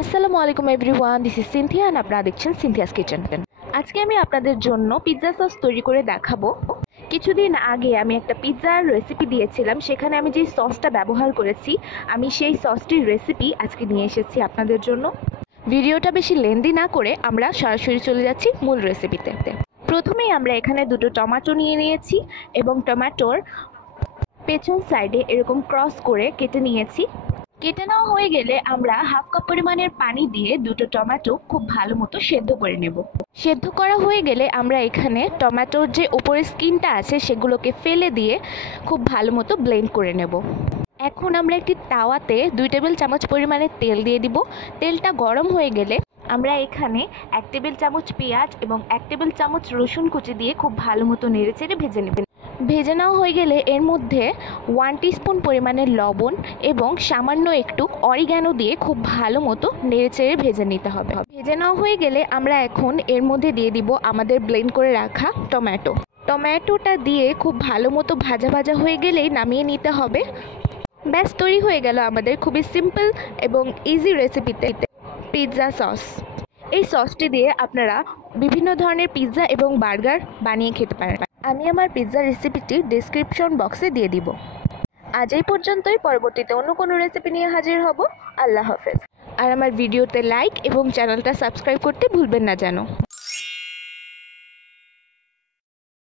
আসসালামু আলাইকুম everyone, this is Cynthia আর আপনারা দেখছেন সিনথিয়াস কিচেন। আজকে আমি আপনাদের জন্য পিৎজা সস তৈরি করে দেখাবো। কিছুদিন আগে আমি একটা পিৎজার রেসিপি দিয়েছিলাম, সেখানে আমি যে সসটা ব্যবহার করেছি আমি সেই সসটির রেসিপি আজকে নিয়ে এসেছি আপনাদের জন্য। ভিডিওটা বেশি লেন্দি না করে আমরা সরাসরি চলে যাচ্ছি মূল রেসিপিতে। প্রথমেই আমরা এখানে দুটো টমেটো নিয়ে নিয়েছি এবং টমেটোর পেছন সাইডে এরকম ক্রস করে কেটে নিয়েছি। কেটে নেওয়া হয়ে গেলে আমরা হাফ কাপ পরিমাণের পানি দিয়ে দুটো টমেটো খুব ভালো মতো সেদ্ধ করে নেব। সেদ্ধ করা হয়ে গেলে আমরা এখানে টমেটোর যে উপরের স্কিনটা আছে সেগুলোকে ফেলে দিয়ে খুব ভালো মতো ব্লেন্ড করে নেব। এখন আমরা একটি তাওয়াতে 2 টেবিল চামচ পরিমাণে তেল দিয়ে দিব। তেলটা গরম হয়ে গেলে আমরা এখানে 1 টেবিল চামচ পেঁয়াজ এবং 1 টেবিল চামচ রসুন কুচি দিয়ে খুব ভালো মতো নেড়েচেড়ে ভেজে নেবেন। ভেজে নেওয়া হয়ে গেলে এর মধ্যে 1 টিস্পুন পরিমাণের লবণ এবং সামান্য একটু অরিগ্যানো দিয়ে খুব ভালো মতো নেড়েচেড়ে ভেজে নিতে হবে। ভেজে নেওয়া হয়ে গেলে আমরা এখন এর মধ্যে দিয়ে দিব আমাদের ব্লেন্ড করে রাখা টমেটোটা দিয়ে খুব ভালো মতো ভাজা ভাজা হয়ে গেলেই নামিয়ে নিতে হবে। ব্যাস তৈরি হয়ে গেল আমাদের খুবই সিম্পল এবং ইজি রেসিপিতে পিৎজা সস। এই সসটি দিয়ে আপনারা বিভিন্ন ধরনের পিৎজা এবং বার্গার বানিয়ে খেতে পারেন। আমি আমার পিৎজা রেসিপিটি ডেসক্রিপশন বক্সে দিয়ে দিব। আজ এই পর্যন্তই, পরবর্তীতে অন্য কোনো রেসিপি নিয়ে হাজির হব। আল্লাহ হাফেজ। আর আমার ভিডিওতে লাইক এবং চ্যানেলটা সাবস্ক্রাইব করতে ভুলবেন না যেন।